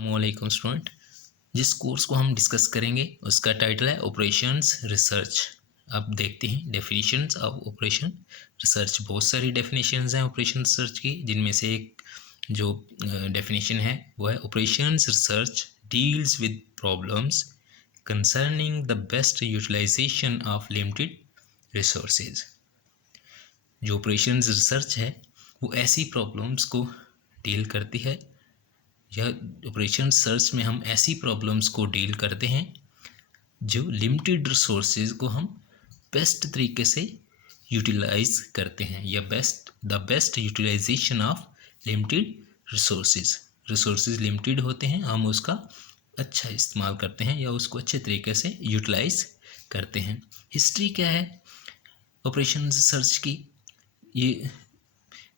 अस्सलामुअलैकुम स्टूडेंट। जिस कोर्स को हम डिस्कस करेंगे उसका टाइटल है ऑपरेशंस रिसर्च। अब देखते हैं डेफिनेशंस ऑफ ऑपरेशन रिसर्च। बहुत सारी डेफिनेशंस हैं ऑपरेशन रिसर्च की, जिनमें से एक जो डेफिनेशन है वो है operations research deals with problems concerning the best utilisation of limited resources. जो ऑपरेशंस रिसर्च है वो ऐसी प्रॉब्लम्स को डील करती है, यह ऑपरेशन सर्च में हम ऐसी प्रॉब्लम्स को डील करते हैं जो लिमिटेड रिसोर्सेज को हम बेस्ट तरीके से यूटिलाइज करते हैं, या the best utilisation of limited resources limited होते हैं, हम उसका अच्छा इस्तेमाल करते हैं या उसको अच्छे तरीके से यूटिलाइज करते हैं। हिस्ट्री क्या है ऑपरेशन रिसर्च की? ये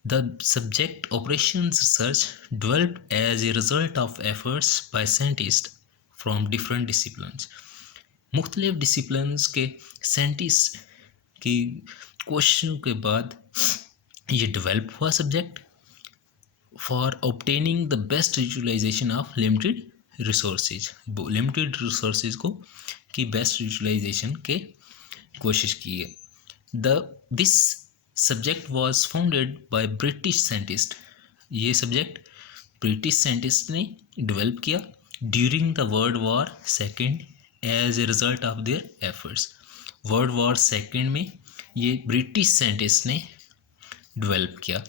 The subject operations research developed as a result of efforts by scientists from different disciplines. मुख्तलिफ डिसिप्लिन्स के साइंटिस्ट की कोशिशों के बाद ये डेवलप हुआ subject for obtaining the best utilisation of limited resources. Limited resources को की बेस्ट यूटिलाइजेशन के कोशिश की है। This subject was founded by British scientist. ये सब्जेक्ट ब्रिटिश साइंटिस्ट ने डेवलप किया during the world war second as a result of their efforts. World war second में ये ब्रिटिश साइंटिस्ट ने डेवलप किया।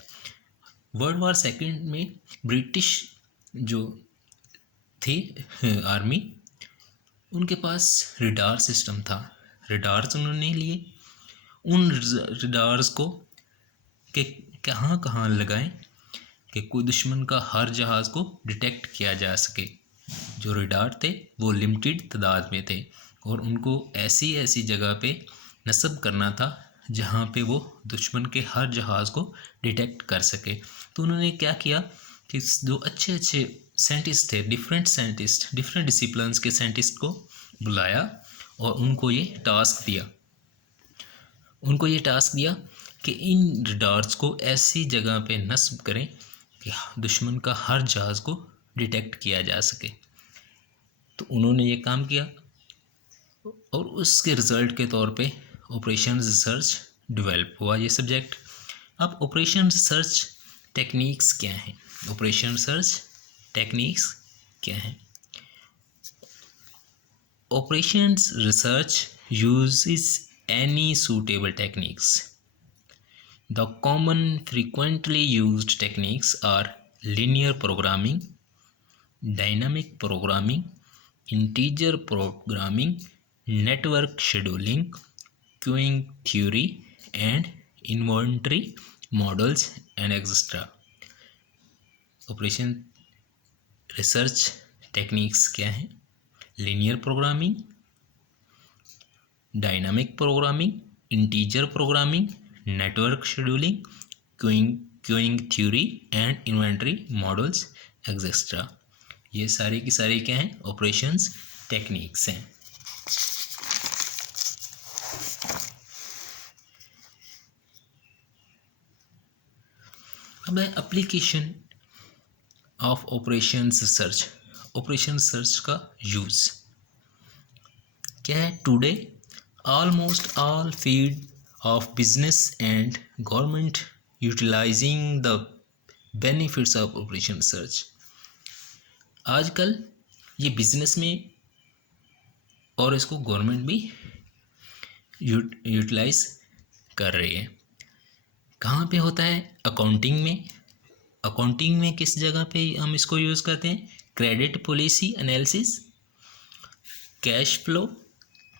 वर्ल्ड वॉर सेकेंड में British जो थे आर्मी, उनके पास रडार सिस्टम था। रडार्स उन्होंने लिए, उन रडार्स को कि कहाँ कहाँ लगाएं कि कोई दुश्मन का हर जहाज़ को डिटेक्ट किया जा सके। जो रडार थे वो लिमिटेड तादाद में थे और उनको ऐसी ऐसी जगह पे नस्ब करना था जहाँ पे वो दुश्मन के हर जहाज़ को डिटेक्ट कर सके। तो उन्होंने क्या किया कि जो अच्छे अच्छे साइंटिस्ट थे, डिफरेंट डिसिप्लिन्स के साइंटिस्ट को बुलाया और उनको ये टास्क दिया कि इन रडार्स को ऐसी जगह पे नस्ब करें कि दुश्मन का हर जहाज़ को डिटेक्ट किया जा सके। तो उन्होंने ये काम किया और उसके रिज़ल्ट के तौर पे ऑपरेशन रिसर्च डेवलप हुआ ये सब्जेक्ट। अब ऑपरेशन रिसर्च टेक्निक्स क्या हैं? ऑपरेशन रिसर्च टेक्निक्स क्या हैं? Operation research uses any suitable techniques. The common frequently used techniques are linear programming, dynamic programming, integer programming, network scheduling, queuing theory, and inventory models and etc. Operation research techniques क्या हैं? Linear programming, dynamic programming, integer programming, network scheduling, queuing theory and inventory models etcetera. ये सारी की सारी क्या हैं? Operations techniques हैं। अब है application of operations research. Operation research का यूज़ क्या है? Today almost all field of business and government utilizing the benefits of operation research. आजकल ये बिजनेस में और इसको गवर्नमेंट भी यूटिलाइज कर रही है। कहाँ पे होता है? अकाउंटिंग में। अकाउंटिंग में किस जगह पे हम इसको यूज़ करते हैं? Credit policy analysis, cash flow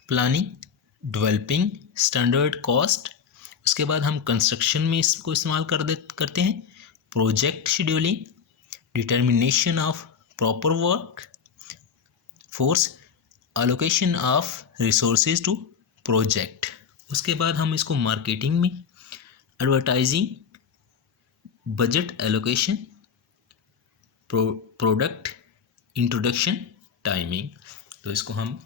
planning, developing standard cost. उसके बाद हम कंस्ट्रक्शन में इसको इस्तेमाल करते हैं। Project scheduling, determination of proper work force, allocation of resources to project. उसके बाद हम इसको मार्केटिंग में, advertising, budget allocation, product introduction, timing. तो इसको हम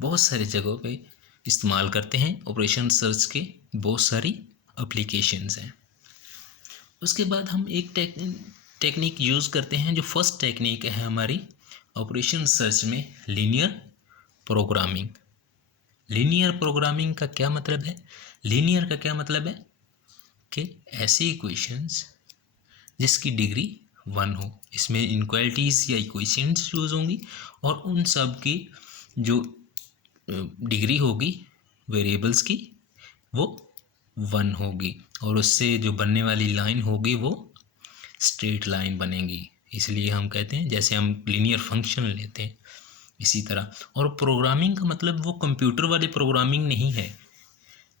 बहुत सारी जगहों पे इस्तेमाल करते हैं। ऑपरेशन रिसर्च के बहुत सारी एप्लीकेशंस हैं। उसके बाद हम एक टेक्निक यूज़ करते हैं जो फर्स्ट टेक्निक है हमारी ऑपरेशन सर्च में लीनियर प्रोग्रामिंग। लीनियर प्रोग्रामिंग का क्या मतलब है? लीनियर का क्या मतलब है कि ऐसी इक्वेशंस जिसकी डिग्री 1 हो, इसमें इनक्वालिटीज़ या इक्वेशंस यूज होंगी और उन सब की जो डिग्री होगी वेरिएबल्स की वो 1 होगी और उससे जो बनने वाली लाइन होगी वो स्ट्रेट लाइन बनेगी। इसलिए हम कहते हैं, जैसे हम लीनियर फंक्शन लेते हैं इसी तरह। और प्रोग्रामिंग का मतलब वो कंप्यूटर वाली प्रोग्रामिंग नहीं है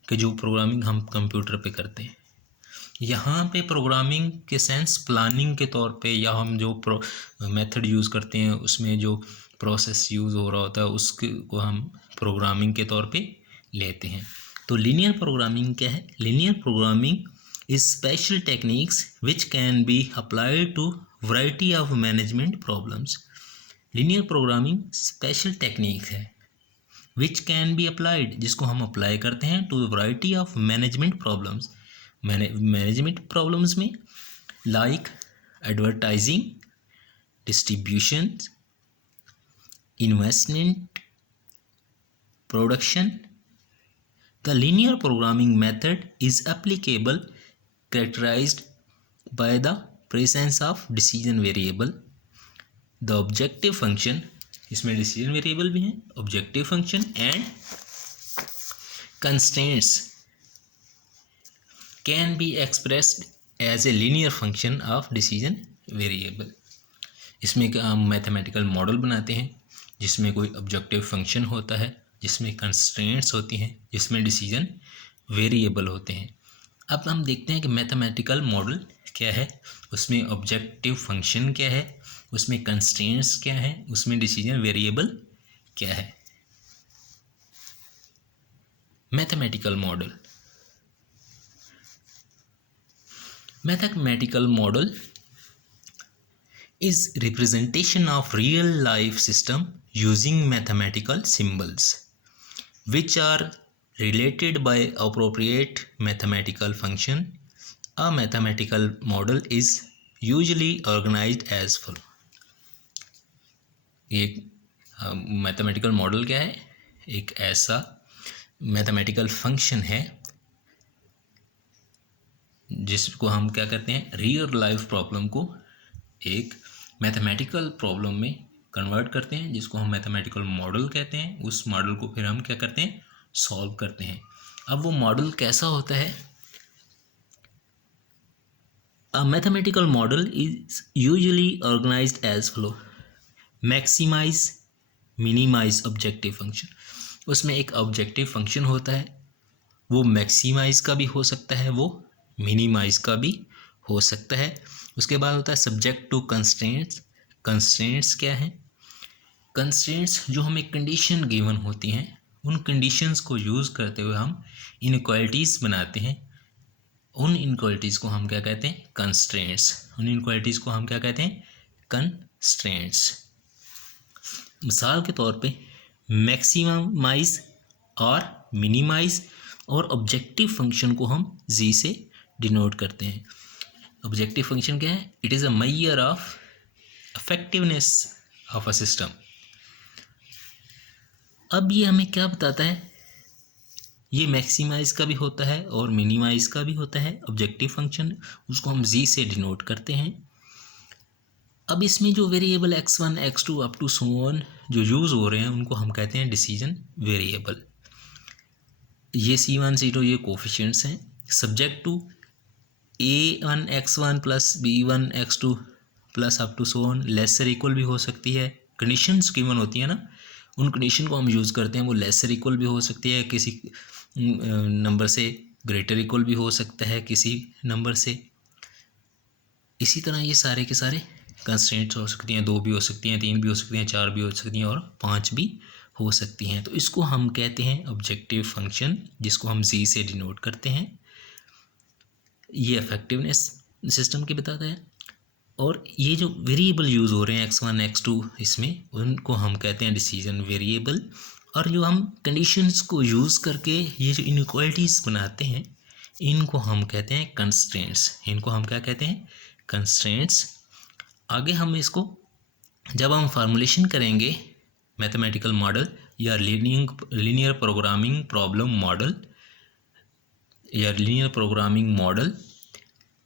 कि जो प्रोग्रामिंग हम कंप्यूटर पे करते हैं। यहाँ पे प्रोग्रामिंग के सेंस प्लानिंग के तौर पे, या हम जो मेथड यूज़ करते हैं उसमें जो प्रोसेस यूज़ हो रहा होता है उसके को हम प्रोग्रामिंग के तौर पे लेते हैं। तो लीनियर प्रोग्रामिंग क्या है? Linear programming is special techniques which can be applied to variety of management problems. Linear programming special technique है विच कैन बी अप्लाइड, जिसको हम अप्लाई करते हैं to variety of management problems. Management problems में like advertising, distribution, investment, production. The linear programming method is applicable characterized by the presence of decision variable, the objective function, इसमें decision variable भी हैं, objective function and constraints can be expressed as a linear function of decision variable। इसमें हम mathematical model बनाते हैं जिसमें कोई objective function होता है, जिसमें कंस्ट्रेंट्स होती हैं, जिसमें डिसीजन वेरिएबल होते हैं। अब हम देखते हैं कि मैथमेटिकल मॉडल क्या है, उसमें ऑब्जेक्टिव फंक्शन क्या है, उसमें कंस्ट्रेंट्स क्या है, उसमें डिसीजन वेरिएबल क्या है। Mathematical model, mathematical model is representation of real life system using mathematical symbols which are related by appropriate mathematical function. A mathematical model is usually organized as follows। एक mathematical model क्या है? एक ऐसा mathematical function है जिसको हम क्या करते हैं, रियल लाइफ प्रॉब्लम को एक मैथमेटिकल प्रॉब्लम में कन्वर्ट करते हैं, जिसको हम मैथमेटिकल मॉडल कहते हैं। उस मॉडल को फिर हम क्या करते हैं, सॉल्व करते हैं। अब वो मॉडल कैसा होता है? A mathematical model is usually organised as follow: maximise, minimise objective function. उसमें एक ऑब्जेक्टिव फंक्शन होता है, वो मैक्सिमाइज का भी हो सकता है, वो मिनिमाइज का भी हो सकता है। उसके बाद होता है सब्जेक्ट टू कंस्ट्रेंट्स। कंस्ट्रेंट्स क्या है? कंस्ट्रेंट्स जो हमें कंडीशन गिवन होती हैं, उन कंडीशंस को यूज़ करते हुए हम इनइक्वालिटीज़ बनाते हैं। उन इनइक्वालिटीज़ को हम क्या कहते हैं, कंस्ट्रेंट्स। उन इनइक्वालिटीज़ को हम क्या कहते हैं, कंस्ट्रेंट्स। मिसाल के तौर पे मैक्सिमाइज और मिनिमाइज और ऑब्जेक्टिव फंक्शन को हम जी से डिनोट करते हैं। ऑब्जेक्टिव फंक्शन क्या है? It is a measure of effectiveness of a system. अब ये हमें क्या बताता है? ये मैक्सिमाइज का भी होता है और मिनिमाइज का भी होता है ऑब्जेक्टिव फंक्शन, उसको हम जी से डिनोट करते हैं। अब इसमें जो variable x1, x2 up to so on जो यूज़ हो रहे हैं उनको हम कहते हैं डिसीजन वेरिएबल। ये C1, C2 ये कोफिशिएंट्स हैं। Subject to A1 x1 plus B1 x2 plus up to so on lesser equal भी हो सकती है। कंडीशंस गिवन होती है ना, उन कंडीशन को हम यूज़ करते हैं। वो लेसर इक्वल भी हो सकती है किसी नंबर से, ग्रेटर इक्वल भी हो सकता है किसी नंबर से। इसी तरह ये सारे के सारे कंस्ट्रेंट्स हो सकती हैं, 2 भी हो सकती हैं, 3 भी हो सकती हैं, 4 भी हो सकती हैं और 5 भी हो सकती हैं। तो इसको हम कहते हैं ऑब्जेक्टिव फंक्शन, जिसको हम जी से डिनोट करते हैं। ये इफेक्टिवनेस सिस्टम की बताता है। और ये जो वेरिएबल यूज़ हो रहे हैं x1, x2 इसमें, उनको हम कहते हैं डिसीजन वेरिएबल। और जो हम कंडीशंस को यूज़ करके ये जो इनइक्वालिटीज़ बनाते हैं, इनको हम कहते हैं कंस्ट्रेंट्स। इनको हम क्या कहते हैं, कंस्ट्रेंट्स। आगे हम इसको जब हम फार्मूलेशन करेंगे मैथमेटिकल मॉडल या लीनियर प्रोग्रामिंग प्रॉब्लम मॉडल या लीनियर प्रोग्रामिंग मॉडल,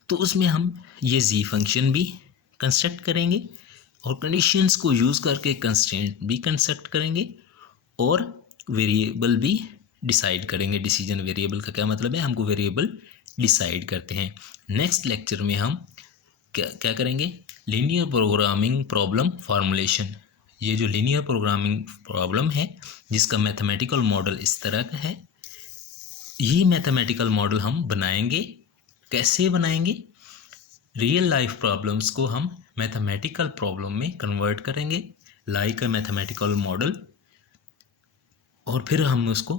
तो उसमें हम ये जी फंक्शन भी कंस्ट्रक्ट करेंगे और कंडीशंस को यूज़ करके कंस्ट्रेंट भी कंस्ट्रक्ट करेंगे और वेरिएबल भी डिसाइड करेंगे। डिसीजन वेरिएबल का क्या मतलब है, हमको वेरिएबल डिसाइड करते हैं। नेक्स्ट लेक्चर में हम क्या करेंगे, लीनियर प्रोग्रामिंग प्रॉब्लम फार्मूलेशन। ये जो लीनियर प्रोग्रामिंग प्रॉब्लम है जिसका मैथमेटिकल मॉडल इस तरह का है, ये मैथमेटिकल मॉडल हम बनाएंगे। कैसे बनाएंगे, रियल लाइफ प्रॉब्लम्स को हम मैथमेटिकल प्रॉब्लम में कन्वर्ट करेंगे लाइक अ मैथमेटिकल मॉडल, और फिर हम उसको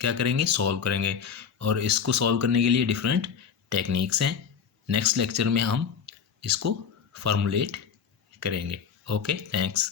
क्या करेंगे, सॉल्व करेंगे। और इसको सॉल्व करने के लिए डिफरेंट टेक्निक्स हैं। नेक्स्ट लेक्चर में हम इसको फॉर्मुलेट करेंगे। Okay, thanks.